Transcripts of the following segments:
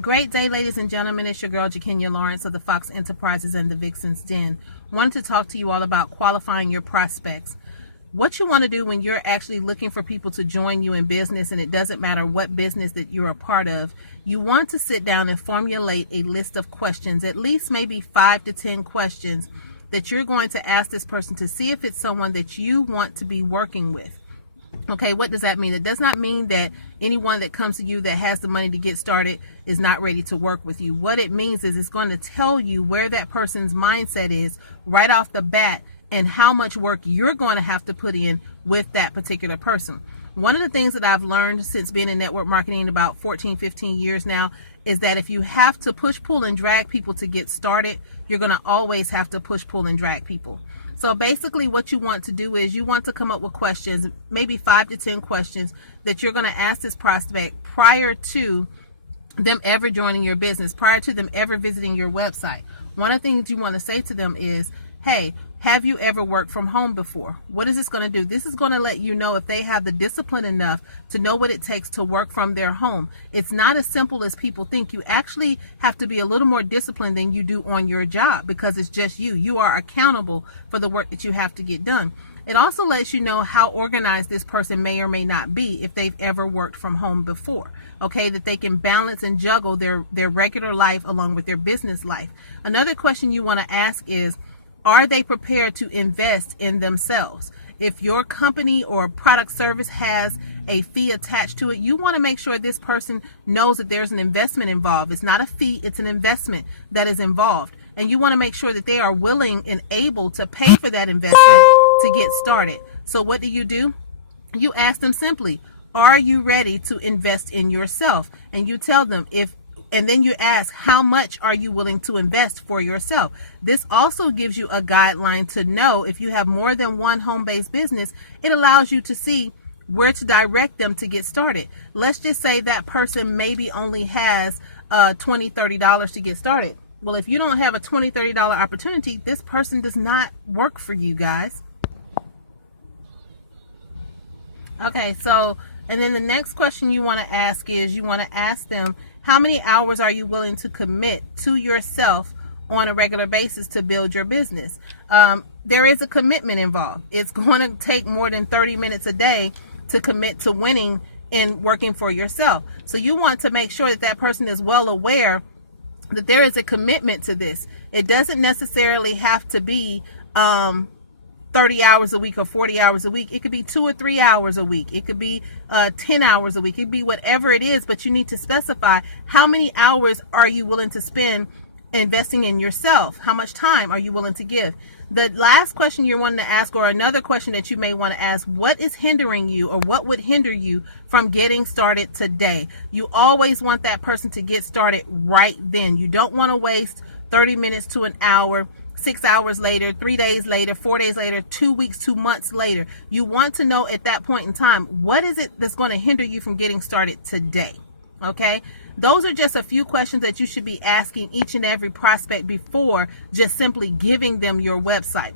Great day, ladies and gentlemen. It's your girl, Jakinia Lawrence of the Fox Enterprises and the Vixen's Den. Wanted to talk to you all about qualifying your prospects. What you want to do when you're actually looking for people to join you in business, and it doesn't matter what business that you're a part of, you want to sit down and formulate a list of questions, at least maybe 5 to 10 questions that you're going to ask this person to see if it's someone that you want to be working with. Okay, what does that mean? It does not mean that anyone that comes to you that has the money to get started is not ready to work with you. What it means is it's going to tell you where that person's mindset is right off the bat and how much work you're going to have to put in with that particular person. One of the things that I've learned since being in network marketing about 14, 15 years now is that if you have to push, pull, and drag people to get started, you're going to always have to push, pull, and drag people. So basically what you want to do is you want to come up with questions, maybe 5 to 10 questions that you're going to ask this prospect prior to them ever joining your business, prior to them ever visiting your website. One of the things you want to say to them is, hey, have you ever worked from home before? What is this going to do? This is going to let you know if they have the discipline enough to know what it takes to work from their home. It's not as simple as people think. You actually have to be a little more disciplined than you do on your job because it's just you. You are accountable for the work that you have to get done. It also lets you know how organized this person may or may not be if they've ever worked from home before. Okay, that they can balance and juggle their regular life along with their business life. Another question you want to ask is, are they prepared to invest in themselves? If your company or product service has a fee attached to it, you want to make sure this person knows that there's an investment involved. It's not a fee, it's an investment that is involved. And you want to make sure that they are willing and able to pay for that investment to get started. So what do? You ask them simply, are you ready to invest in yourself? And you tell them and then you ask, how much are you willing to invest for yourself? This also gives you a guideline to know if you have more than one home-based business. It allows you to see where to direct them to get started. Let's just say that person maybe only has $20, $30 to get started. Well, if you don't have a $20, $30 opportunity, this person does not work for you guys. Okay, so, and then the next question you want to ask is, you want to ask them, how many hours are you willing to commit to yourself on a regular basis to build your business? There is a commitment involved. It's going to take more than 30 minutes a day to commit to winning in working for yourself. So you want to make sure that that person is well aware that there is a commitment to this. It doesn't necessarily have to be 30 hours a week or 40 hours a week. It could be 2 or 3 hours a week. It could be 10 hours a week. It could be whatever it is, but you need to specify how many hours are you willing to spend investing in yourself? How much time are you willing to give? The last question you're wanting to ask, or another question that you may want to ask, what is hindering you, or what would hinder you from getting started today? You always want that person to get started right then. You don't want to waste 30 minutes to an hour, 6 hours later, 3 days later, 4 days later, 2 weeks, 2 months later. You want to know at that point in time, what is it that's going to hinder you from getting started today? Okay, those are just a few questions that you should be asking each and every prospect before just simply giving them your website,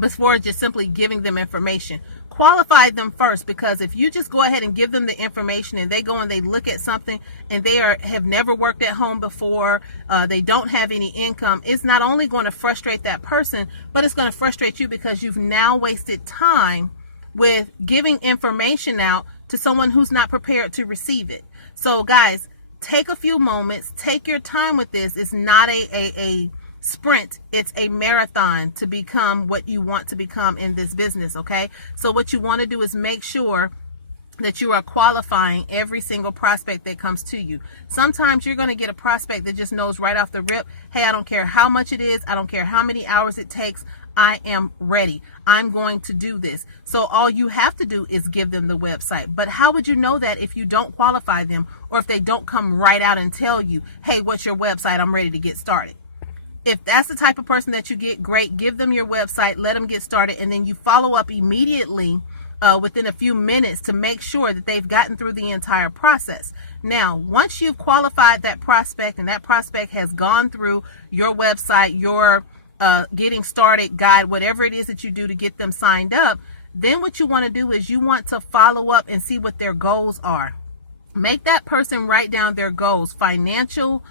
before just simply giving them information. Qualify them first, because if you just go ahead and give them the information and they go and they look at something and they have never worked at home before, they don't have any income, it's not only going to frustrate that person, but it's going to frustrate you because you've now wasted time with giving information out to someone who's not prepared to receive it. So guys, take a few moments, take your time with this. It's not a sprint, it's a marathon to become what you want to become in this business. Okay, so what you want to do is make sure that you are qualifying every single prospect that comes to you. Sometimes you're going to get a prospect that just knows right off the rip, hey, I don't care how much it is, I don't care how many hours it takes, I am ready, I'm going to do this. So all you have to do is give them the website. But how would you know that if you don't qualify them, or if they don't come right out and tell you, hey, what's your website, I'm ready to get started? If that's the type of person that you get, great, give them your website, let them get started, and then you follow up immediately within a few minutes to make sure that they've gotten through the entire process. Now, once you've qualified that prospect and that prospect has gone through your website, your getting started guide, whatever it is that you do to get them signed up, then what you want to do is you want to follow up and see what their goals are. Make that person write down their goals, financial,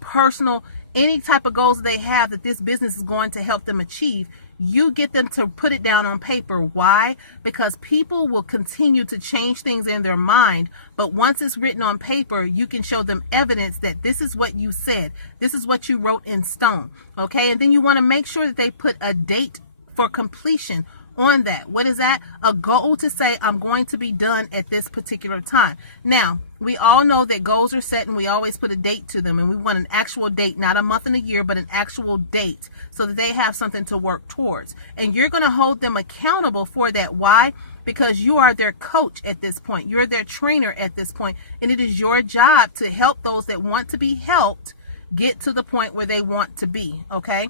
personal, any type of goals they have that this business is going to help them achieve. You get them to put it down on paper. Why? Because people will continue to change things in their mind, but once it's written on paper, you can show them evidence that this is what you said. This is what you wrote in stone. Okay? And then you want to make sure that they put a date for completion on that. What is that? A goal to say, I'm going to be done at this particular time. Now, we all know that goals are set and we always put a date to them, and we want an actual date, not a month and a year, but an actual date so that they have something to work towards. And you're going to hold them accountable for that. Why? Because you are their coach at this point. You're their trainer at this point, and it is your job to help those that want to be helped get to the point where they want to be. Okay?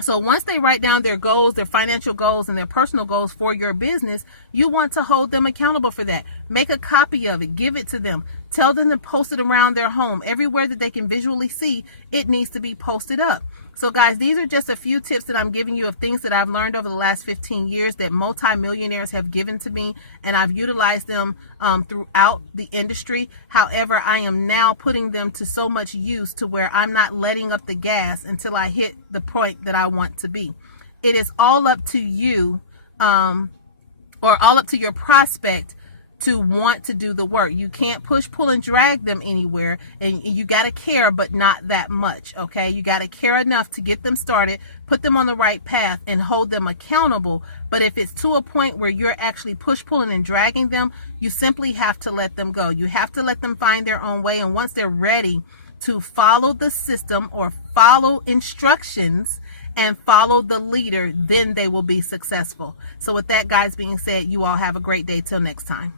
So once they write down their goals, their financial goals, and their personal goals for your business, you want to hold them accountable for that. Make a copy of it. Give it to them. Tell them to post it around their home. Everywhere that they can visually see, it needs to be posted up. So guys, these are just a few tips that I'm giving you of things that I've learned over the last 15 years that multimillionaires have given to me, and I've utilized them throughout the industry. However, I am now putting them to so much use to where I'm not letting up the gas until I hit the point that I want to be. It is all up to you, or all up to your prospect to want to do the work. You can't push, pull, and drag them anywhere, and you got to care, but not that much. Okay, you got to care enough to get them started, put them on the right path, and hold them accountable. But if it's to a point where you're actually push, pulling, and dragging them, you simply have to let them go. You have to let them find their own way, and once they're ready to follow the system or follow instructions and follow the leader, then they will be successful. So with that, guys, being said, you all have a great day. Till next time.